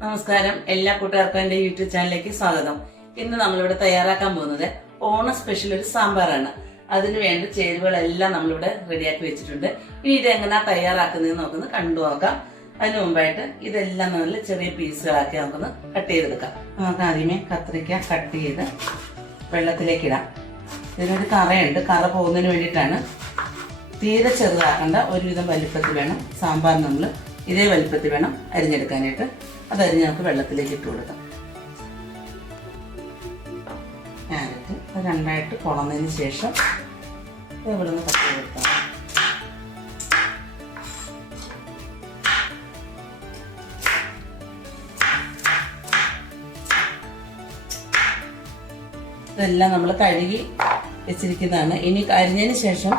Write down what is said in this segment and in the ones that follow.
നമസ്കാരം, എല്ലാ കൂട്ടുകാർക്കും എൻ്റെ യൂട്യൂബ് ചാനലിലേക്ക് സ്വാഗതം. ഇന്ന് നമ്മളിവിടെ തയ്യാറാക്കാൻ പോകുന്നത് ഓണ സ്പെഷ്യൽ ഒരു സാമ്പാറാണ്. അതിന് വേണ്ട ചേരുവകളെല്ലാം നമ്മളിവിടെ റെഡിയാക്കി വെച്ചിട്ടുണ്ട്. ഇനി ഇതെങ്ങനെയാ തയ്യാറാക്കുന്നതെന്ന് നമുക്കൊന്ന് കണ്ടു നോക്കാം. അതിന് മുമ്പായിട്ട് ഇതെല്ലാം നല്ല ചെറിയ പീസുകളാക്കി നമുക്കൊന്ന് കട്ട് ചെയ്തെടുക്കാം. നമുക്ക് ആദ്യമേ കത്രിക്ക കട്ട് ചെയ്ത് വെള്ളത്തിലേക്ക് ഇടാം. ഇതിനൊരു കറയുണ്ട്, കറ പോകുന്നതിന് വേണ്ടിയിട്ടാണ്. തീരെ ചെറുതാക്കേണ്ട, ഒരുവിധം വലിപ്പത്തിൽ വേണം സാമ്പാർ. നമ്മൾ ഇതേ വലിപ്പത്തിൽ വേണം അരിഞ്ഞെടുക്കാനായിട്ട്. അതരിഞ്ഞ് നമുക്ക് വെള്ളത്തിലേക്ക് ഇട്ട് കൊടുക്കാം. ക്യാരറ്റ് രണ്ടായിട്ട് കുളന്നതിന് ശേഷം ഇവിടെ നിന്ന് കട്ട് ചെയ്തെടുക്കാം. ഇതെല്ലാം നമ്മൾ കഴുകി വെച്ചിരിക്കുന്നതാണ്. ഇനി അരിഞ്ഞതിന് ശേഷം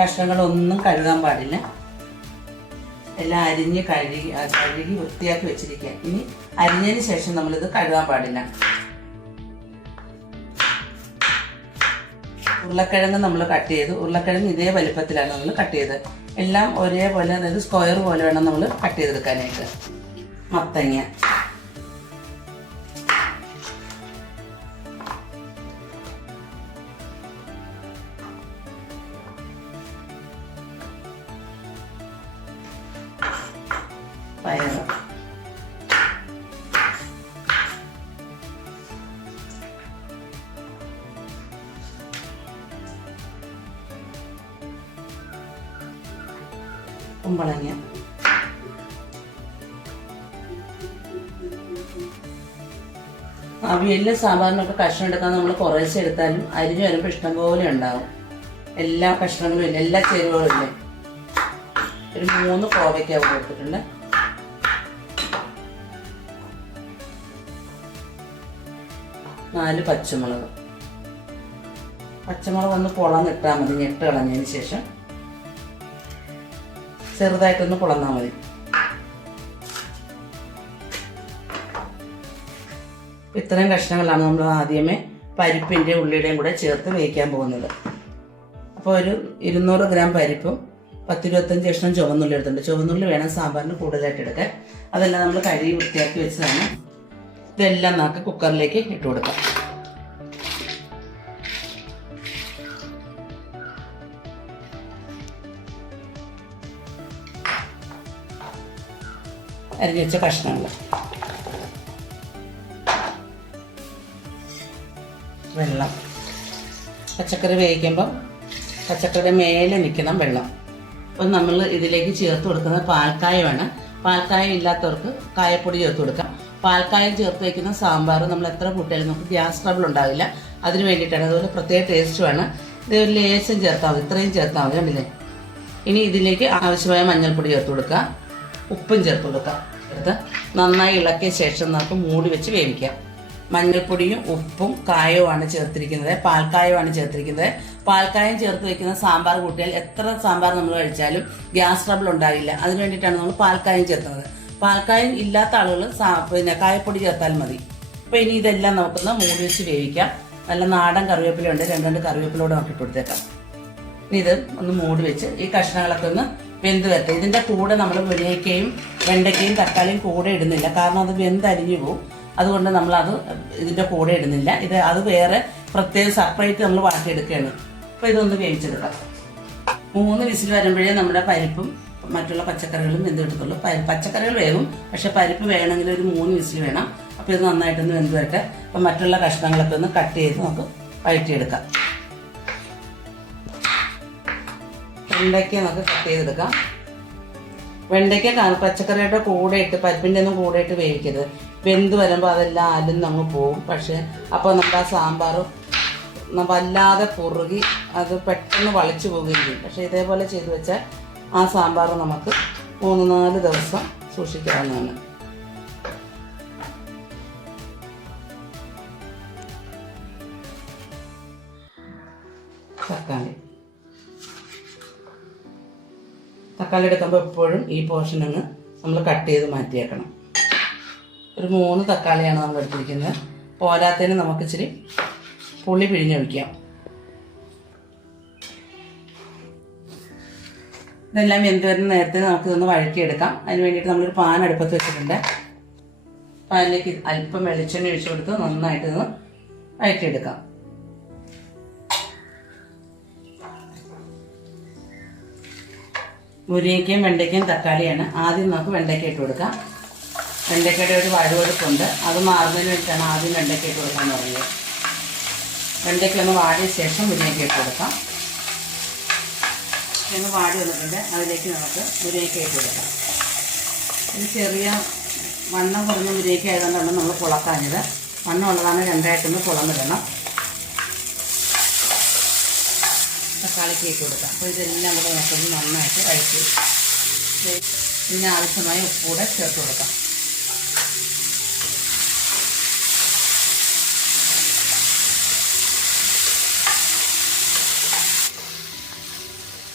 കഷ്ണങ്ങളൊന്നും കഴുകാൻ പാടില്ല. എല്ലാം അരിഞ്ഞ് കഴുകി വൃത്തിയാക്കി വെച്ചിരിക്കുക. ഇനി അരിഞ്ഞതിന് ശേഷം നമ്മളിത് കഴുകാൻ പാടില്ല. ഉരുളക്കിഴങ്ങ് നമ്മൾ കട്ട് ചെയ്തു. ഉരുളക്കിഴങ്ങ് ഇതേ വലുപ്പത്തിലാണ് നമ്മൾ കട്ട് ചെയ്തത്. എല്ലാം ഒരേപോലെ, അതായത് സ്ക്വയർ പോലെ വേണം നമ്മൾ കട്ട് ചെയ്തെടുക്കാനായിട്ട്. മത്തങ്ങ, പയർ, കുമ്പളങ്ങ, അവിയലിന് സാമ്പാറിനൊക്കെ കഷ്ണം എടുക്കാൻ നമ്മൾ കുറേശ്ശെ എടുത്താലും അരിഞ്ഞു വരുമ്പോൾ ഇഷ്ടംപോലെ ഉണ്ടാവും. എല്ലാ കഷ്ണങ്ങളും ഇല്ല, എല്ലാ ചേരുവകളും ഇല്ലേ. ഒരു 3 കോവയ്ക്ക കൊടുത്തിട്ടുണ്ട്. നാല് പച്ചമുളക്. പച്ചമുളക് ഒന്ന് പൊളന്നിട്ടാൽ മതി. ഞെട്ട് കളഞ്ഞതിന് ശേഷം ചെറുതായിട്ടൊന്ന് പൊളന്നാൽ മതി. ഇത്രയും കഷ്ണങ്ങളാണ് നമ്മൾ ആദ്യമേ പരിപ്പിൻ്റെ ഉള്ളിയുടെയും കൂടെ ചേർത്ത് വേവിക്കാൻ പോകുന്നത്. അപ്പോൾ ഒരു 200 ഗ്രാം പരിപ്പും 10-25 കഷ്ണം ചുവന്നുള്ളി എടുത്തിട്ടുണ്ട്. ചുവന്നുള്ളി വേണം സാമ്പാറിന് കൂടുതലായിട്ട് എടുക്കാൻ. അതെല്ലാം നമ്മൾ കഴുകി വൃത്തിയാക്കി വെച്ചതാണ്. ഇതെല്ലാം നമുക്ക് കുക്കറിലേക്ക് ഇട്ട് കൊടുക്കാം. അരിഞ്ഞു വെച്ച കഷ്ണങ്ങൾ, വെള്ളം. പച്ചക്കറി വേവിക്കുമ്പം പച്ചക്കറിയുടെ മേലെ നിൽക്കണം വെള്ളം. അപ്പം നമ്മൾ ഇതിലേക്ക് ചേർത്ത് കൊടുക്കുന്നത് പാൽക്കായമാണ്. പാൽക്കായം ഇല്ലാത്തവർക്ക് കായപ്പൊടി ചേർത്ത് കൊടുക്കാം. പാൽക്കായം ചേർത്ത് വയ്ക്കുന്ന സാമ്പാർ നമ്മൾ എത്ര കൂട്ടിയാലും നമുക്ക് ഗ്യാസ് ട്രബിൾ ഉണ്ടാവില്ല. അതിന് വേണ്ടിയിട്ടാണ്. അതുപോലെ പ്രത്യേക ടേസ്റ്റുമാണ്. ഇത് ഒരു ലേശം ചേർത്താൽ മതി, ഇത്രയും ചേർത്താൽ മതി. കണ്ടില്ലേ? ഇനി ഇതിലേക്ക് ആവശ്യമായ മഞ്ഞൾപ്പൊടി ചേർത്ത് കൊടുക്കുക, ഉപ്പും ചേർത്ത് കൊടുക്കുക. എടുത്ത് നന്നായി ഇളക്കിയ ശേഷം നമുക്ക് മൂടി വെച്ച് വേവിക്കാം. മഞ്ഞൾപ്പൊടിയും ഉപ്പും കായവുമാണ് ചേർത്തിരിക്കുന്നത്, പാൽക്കായമാണ് ചേർത്തിരിക്കുന്നത്. പാൽക്കായം ചേർത്ത് വെക്കുന്ന സാമ്പാർ കൂട്ടിയാൽ എത്ര സാമ്പാർ നമ്മൾ കഴിച്ചാലും ഗ്യാസ് ട്രബിൾ ഉണ്ടാവില്ല. അതിന് വേണ്ടിയിട്ടാണ് നമ്മൾ പാൽക്കായം ചേർക്കുന്നത്. പാൽക്കായം ഇല്ലാത്ത ആളുകൾ കായപ്പൊടി ചേർത്താൽ മതി. അപ്പോൾ ഇനി ഇതെല്ലാം നമുക്കൊന്ന് മൂടി വെച്ച് വേവിക്കാം. നല്ല നാടൻ കറിവേപ്പിലുണ്ട്, 2 കറിവേപ്പിലൂടെ നമുക്ക് ഇട്ട് കൊടുത്തേക്കാം. ഇനി ഇത് ഒന്ന് മൂടി വെച്ച് ഈ കഷ്ണങ്ങളൊക്കെ ഒന്ന് വെന്ത് വരട്ടെ. ഇതിൻ്റെ കൂടെ നമ്മൾ മുരിങ്ങയ്ക്കയും വെണ്ടയ്ക്കയും തക്കാളിയും കൂടെ ഇടുന്നില്ല, കാരണം അത് വെന്തരിഞ്ഞു പോവും. അതുകൊണ്ട് നമ്മളത് ഇതിൻ്റെ കൂടെ ഇടുന്നില്ല. അത് വേറെ പ്രത്യേകം സെപ്പറേറ്റ് നമ്മൾ വാട്ടിയെടുക്കുകയാണ്. അപ്പോൾ ഇതൊന്ന് വേവിച്ചെടുക്കാം. 3 വിസിൽ വരുമ്പോഴേ നമ്മുടെ പരിപ്പും മറ്റുള്ള പച്ചക്കറികളും വെന്ത് കിട്ടത്തുള്ളൂ. പച്ചക്കറികൾ വേവും, പക്ഷെ പരിപ്പ് വേണമെങ്കിൽ ഒരു 3 വിസിൽ വേണം. അപ്പോൾ ഇത് നന്നായിട്ടൊന്ന് വെന്ത് വരട്ടെ. അപ്പം മറ്റുള്ള കഷ്ണങ്ങളൊക്കെ ഒന്ന് കട്ട് ചെയ്ത് നമുക്ക് വഴറ്റിയെടുക്കാം. വെണ്ടയ്ക്ക നമുക്ക് കട്ട് ചെയ്തെടുക്കാം. വെണ്ടയ്ക്ക പച്ചക്കറിയുടെ കൂടെ ഇട്ട്, പരിപ്പിൻ്റെ ഒന്നും കൂടെ ഇട്ട് വേവിക്കരുത്. വെന്ത് വരുമ്പോൾ അതെല്ലാം അലന്ന് അങ്ങ് പോവും. പക്ഷേ അപ്പോൾ നമ്മുടെ ആ സാമ്പാർ വല്ലാതെ കുറുകി അത് പെട്ടെന്ന് വളിച്ചു പോവുകയും ചെയ്യും. പക്ഷേ ഇതേപോലെ ചെയ്ത് വെച്ചാൽ ആ സാമ്പാർ നമുക്ക് 3-4 ദിവസം സൂക്ഷിക്കാവുന്നതാണ്. തക്കാളി എടുക്കുമ്പോൾ എപ്പോഴും ഈ പോർഷൻ അങ്ങ് നമ്മൾ കട്ട് ചെയ്ത് മാറ്റിയേക്കണം. ഒരു 3 തക്കാളിയാണ് നമ്മൾ എടുത്തിരിക്കുന്നത്. പോരാത്തതിന് നമുക്ക് ഇച്ചിരി പുളി പിഴിഞ്ഞൊഴിക്കാം. ഇതെല്ലാം വെന്ത് വരുന്ന നേരത്തെ നമുക്കിതൊന്ന് വഴറ്റിയെടുക്കാം. അതിന് വേണ്ടിയിട്ട് നമ്മളൊരു പാൻ അടുപ്പത്ത് വെച്ചിട്ടുണ്ട്. അതിലേക്ക് അല്പം വെളിച്ചെണ്ണ ഒഴിച്ചു കൊടുത്ത് നന്നായിട്ട് ഇത് വഴറ്റിയെടുക്കാം. മുരിങ്ങയ്ക്കയും വെണ്ടയ്ക്കയും തക്കാളിയാണ്. ആദ്യം നമുക്ക് വെണ്ടയ്ക്ക ഇട്ട് കൊടുക്കാം. വെണ്ടയ്ക്കയുടെ ഒരു വഴുവഴുപ്പുണ്ട്, അത് മാറുന്നതിന് വേണ്ടിയിട്ടാണ് ആദ്യം വെണ്ടയ്ക്ക ഇട്ട് കൊടുക്കാമെന്ന് പറയുന്നത്. വെണ്ടയ്ക്ക ഒന്ന് വാടിയ ശേഷം മുരിങ്ങയ്ക്ക ഇട്ട് കൊടുക്കാം. ഒന്ന് വാടി വന്നിട്ടുണ്ട്, അതിലേക്ക് നമുക്ക് മുരിങ്ങയ്ക്ക ഇട്ട് കൊടുക്കാം. ഇത് ചെറിയ വണ്ണം കുറഞ്ഞ മുരിങ്ങയ്ക്ക ആയതുകൊണ്ടാണ് നമ്മൾ കുളക്കാഞ്ഞത്. വണ്ണം ഉള്ളതാണ് രണ്ടായിട്ടൊന്ന് കുളന്നിടണം. തക്കാളിക്ക് ഇട്ട് കൊടുക്കാം. അപ്പോൾ ഇതെല്ലാം കൂടെ നമുക്കൊന്ന് നന്നായിട്ട് വഴറ്റി പിന്നെ ആവശ്യമായ ഉപ്പ് കൂടെ ചേർത്ത് കൊടുക്കാം.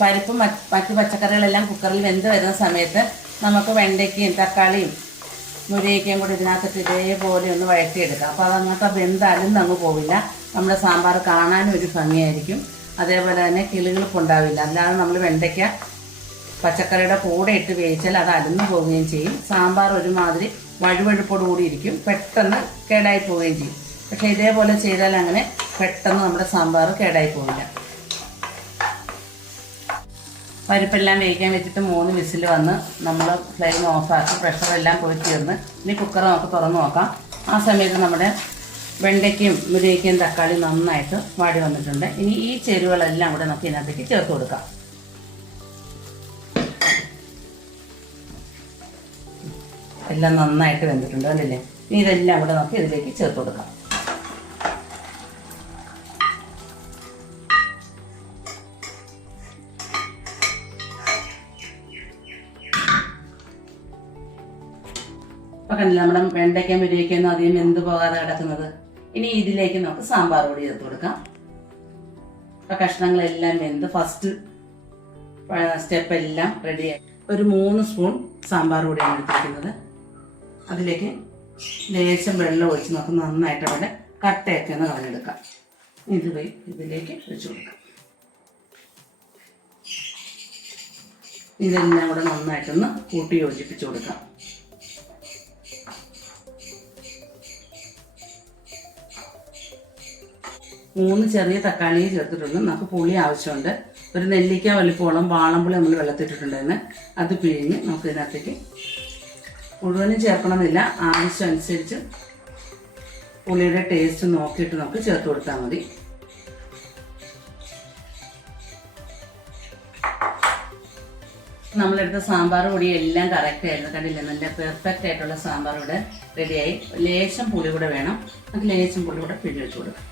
പരിപ്പും മറ്റ് പച്ചക്കറികളെല്ലാം കുക്കറിൽ വെന്ത് വരുന്ന സമയത്ത് നമുക്ക് വെണ്ടയ്ക്കയും തക്കാളിയും മുരിങ്ങയ്ക്കയും കൂടി ഇതിനകത്തിട്ട് ഇതേപോലെ ഒന്ന് വഴറ്റിയെടുക്കാം. അപ്പോൾ അതങ്ങനത്തെ വെന്താലും അങ്ങ് പോവില്ല. നമ്മുടെ സാമ്പാർ കാണാനും ഒരു ഭംഗിയായിരിക്കും. അതേപോലെ തന്നെ കിളുകിളുപ്പുണ്ടാവില്ല. അല്ലാതെ നമ്മൾ വെണ്ടയ്ക്ക പച്ചക്കറിയുടെ കൂടെ ഇട്ട് വേവിച്ചാൽ അത് അലന്നു പോവുകയും ചെയ്യും. സാമ്പാർ ഒരുമാതിരി വഴുവഴുപ്പോട് കൂടി ഇരിക്കും, പെട്ടെന്ന് കേടായി പോവുകയും ചെയ്യും. പക്ഷേ ഇതേപോലെ ചെയ്താൽ അങ്ങനെ പെട്ടെന്ന് നമ്മുടെ സാമ്പാർ കേടായി പോവില്ല. പരിപ്പെല്ലാം വേവിക്കാൻ വെച്ചിട്ട് 3 വിസിൽ വന്ന് നമ്മൾ ഫ്ലെയിം ഓഫാക്കി പ്രഷറെല്ലാം പോയി തീർന്ന് ഇനി കുക്കർ നമുക്ക് തുറന്ന് നോക്കാം. ആ സമയത്ത് നമ്മുടെ വെണ്ടയ്ക്കയും മുരിങ്ങയ്ക്കയും തക്കാളിയും നന്നായിട്ട് വാടി വന്നിട്ടുണ്ട്. ഇനി ഈ ചേരുവകളെല്ലാം കൂടെ നമുക്ക് ഇതിനകത്തേക്ക് ചേർത്ത് കൊടുക്കാം. എല്ലാം നന്നായിട്ട് വെന്തിട്ടുണ്ട്, കണ്ടില്ലേ? ഇനി ഇതെല്ലാം കൂടെ നമുക്ക് ഇതിലേക്ക് ചേർത്ത് കൊടുക്കാം. അപ്പം കണ്ടില്ല, നമ്മുടെ വെണ്ടയ്ക്കയും മുരിങ്ങയ്ക്കൊന്നും അധികം വെന്ത് പോകാതെ കിടക്കുന്നത്. ഇനി ഇതിലേക്ക് നമുക്ക് സാമ്പാർ പൊടി ചേർത്ത് കൊടുക്കാം. അപ്പം കഷ്ണങ്ങളെല്ലാം വെന്ത് ഫസ്റ്റ് സ്റ്റെപ്പ് എല്ലാം റെഡിയായി. ഒരു 3 സ്പൂൺ സാമ്പാർ പൊടിയാണ് എടുത്തിരിക്കുന്നത്. അതിലേക്ക് ലേശം വെള്ളം ഒഴിച്ച് നമുക്ക് നന്നായിട്ട് അവിടെ കട്ടയൊക്കെ ഒന്ന് കളഞ്ഞെടുക്കാം. ഇതിലേക്ക് ഒഴിച്ചു കൊടുക്കാം. ഇതെല്ലാം കൂടെ നന്നായിട്ടൊന്ന് കൂട്ടി യോജിപ്പിച്ച് കൊടുക്കാം. മൂന്ന് ചെറിയ തക്കാളിയും ചേർത്തിട്ടുണ്ട്. നമുക്ക് പുളി ആവശ്യമുണ്ട്. ഒരു നെല്ലിക്ക വലിപ്പോളം വാളംപുളി നമ്മൾ വെള്ളത്തിട്ടിട്ടുണ്ടായിരുന്നു. അത് പിഴിഞ്ഞ് നമുക്ക് ഇതിനകത്തേക്ക് മുഴുവനും ചേർക്കണമെന്നില്ല, ആവശ്യം അനുസരിച്ച് പുളിയുടെ ടേസ്റ്റ് നോക്കിയിട്ട് നമുക്ക് ചേർത്ത് കൊടുത്താൽ മതി. നമ്മളെടുത്ത സാമ്പാർ പൊടി എല്ലാം കറക്റ്റ് ആയിരുന്നു, കണ്ടില്ല? നല്ല പെർഫെക്റ്റ് ആയിട്ടുള്ള സാമ്പാർ ഇവിടെ റെഡിയായി. ലേശം പുളി കൂടെ വേണം, നമുക്ക് ലേശം പുളി കൂടെ പിഴി വെച്ച് കൊടുക്കാം.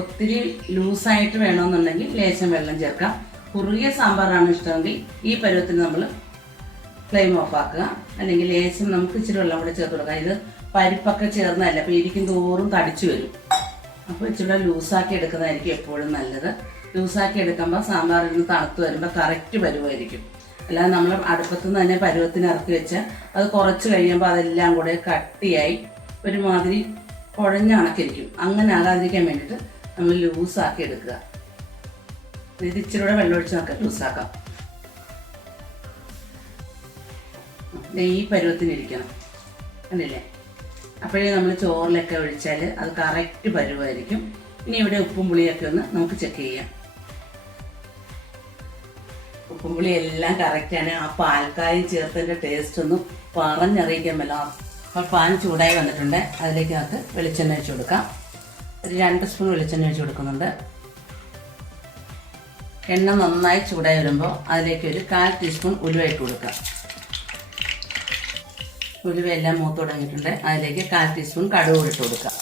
ഒത്തിരി ലൂസായിട്ട് വേണമെന്നുണ്ടെങ്കിൽ ലേശം വെള്ളം ചേർക്കാം. കുറുകിയ സാമ്പാറാണ് ഇഷ്ടമെങ്കിൽ ഈ പരുവത്തിന് നമ്മൾ ഫ്ലെയിം ഓഫ് ആക്കുക. അല്ലെങ്കിൽ ലേശം നമുക്ക് ഇച്ചിരി വെള്ളം കൂടെ ചേർത്ത് കൊടുക്കാം. ഇത് പരിപ്പൊക്കെ ചേർന്നല്ല, അപ്പോൾ ഇരിക്കും തോറും തടിച്ചു വരും. അപ്പോൾ ഇച്ചിരി ലൂസാക്കി എടുക്കുന്നതായിരിക്കും എപ്പോഴും നല്ലത്. ലൂസാക്കി എടുക്കുമ്പോൾ സാമ്പാറിൽ നിന്ന് തണുത്ത് വരുമ്പോൾ കറക്റ്റ് പരുവായിരിക്കും. അല്ലാതെ നമ്മൾ അടുപ്പത്തു നിന്ന് തന്നെ പരുവത്തിന് ഇറക്കി വെച്ചാൽ അത് കുറച്ച് കഴിയുമ്പോൾ അതെല്ലാം കൂടെ കട്ടിയായി ഒരുമാതിരി കുഴഞ്ഞ കണക്കിരിക്കും. അങ്ങനെ ആകാതിരിക്കാൻ വേണ്ടിയിട്ട് നമ്മൾ ലൂസാക്കി എടുക്കുക. ഇത് ഇച്ചിരി കൂടെ വെള്ളമൊഴിച്ച് നമുക്ക് ലൂസാക്കാം. ഈ പരുവത്തിനിരിക്കണം, അല്ലേ? അപ്പോഴേ നമ്മൾ ചോറിലൊക്കെ ഒഴിച്ചാൽ അത് കറക്റ്റ് പരുവായിരിക്കും. ഇനി ഇവിടെ ഉപ്പും പുളിയൊക്കെ ഒന്ന് നമുക്ക് ചെക്ക് ചെയ്യാം. ഉപ്പും പുളി എല്ലാം കറക്റ്റാണ്. ആ പാൽക്കായും ചേർത്തതിൻ്റെ ടേസ്റ്റ് ഒന്നും പറഞ്ഞറിയിക്കാൻ പറ്റില്ല. അപ്പോൾ പാൻ ചൂടായി വന്നിട്ടുണ്ട്. അതിലേക്ക് നമുക്ക് വെളിച്ചെണ്ണ ഒഴിച്ച് കൊടുക്കാം. ഒരു 2 സ്പൂൺ വെളിച്ചെണ്ണ ഒഴിച്ച് കൊടുക്കുന്നുണ്ട്. എണ്ണ നന്നായി ചൂടായി വരുമ്പോൾ അതിലേക്ക് ഒരു 1/4 ടീസ്പൂൺ ഉലുവ ഇട്ട് കൊടുക്കാം. ഉലുവയെല്ലാം മൂത്ത് തുടങ്ങിയിട്ടുണ്ട്. അതിലേക്ക് 1/4 ടീസ്പൂൺ കടുക് ഇട്ട് കൊടുക്കാം.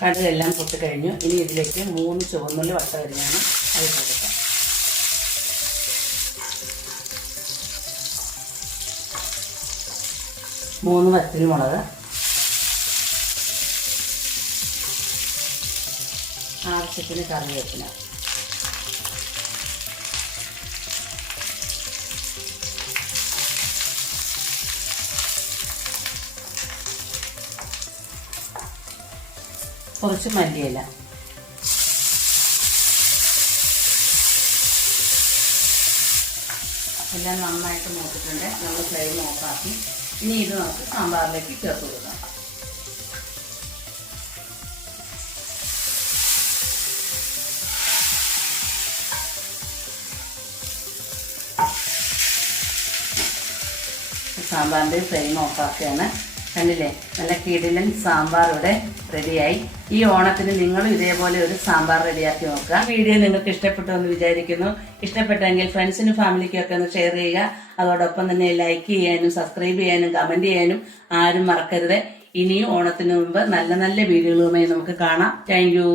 കടുകെല്ലാം പൊട്ടി കഴിഞ്ഞു. ഇനി ഇതിലേക്ക് 3 ചുവന്നുള്ളി വട്ട അരിഞ്ഞാണ് അത് ഇട്ട് കൊടുക്കാം. മൂന്ന് വറ്റൽമുളക്, ആവശ്യത്തിന് കറിവേപ്പില, കുറച്ച് മല്ലിയില. എല്ലാം നന്നായിട്ട് മൂത്തിട്ടുണ്ട്. നമ്മൾ ഫ്ലെയിം ഓഫാക്കി ഇനി ഇത് നമുക്ക് സാമ്പാറിലേക്ക് ചേർത്ത് കൊടുക്കാം. സാമ്പാറിൻ്റെ ഫ്ലെയിം ഓഫാക്കുകയാണ്. കണ്ടില്ലേ, നല്ല കിടിലൻ സാമ്പാർ ഇവിടെ റെഡിയായി. ഈ ഓണത്തിന് നിങ്ങളും ഇതേപോലെ ഒരു സാമ്പാർ റെഡിയാക്കി നോക്കുക. വീഡിയോ നിങ്ങൾക്ക് ഇഷ്ടപ്പെട്ടു എന്ന് വിചാരിക്കുന്നു. ഇഷ്ടപ്പെട്ടെങ്കിൽ ഫ്രണ്ട്സിനും ഫാമിലിക്കും ഒക്കെ ഒന്ന് ഷെയർ ചെയ്യുക. അതോടൊപ്പം തന്നെ ലൈക്ക് ചെയ്യാനും സബ്സ്ക്രൈബ് ചെയ്യാനും കമന്റ് ചെയ്യാനും ആരും മറക്കരുത്. ഇനിയും ഓണത്തിന് മുമ്പ് നല്ല നല്ല വീഡിയോകളുമായി നമുക്ക് കാണാം. Thank you.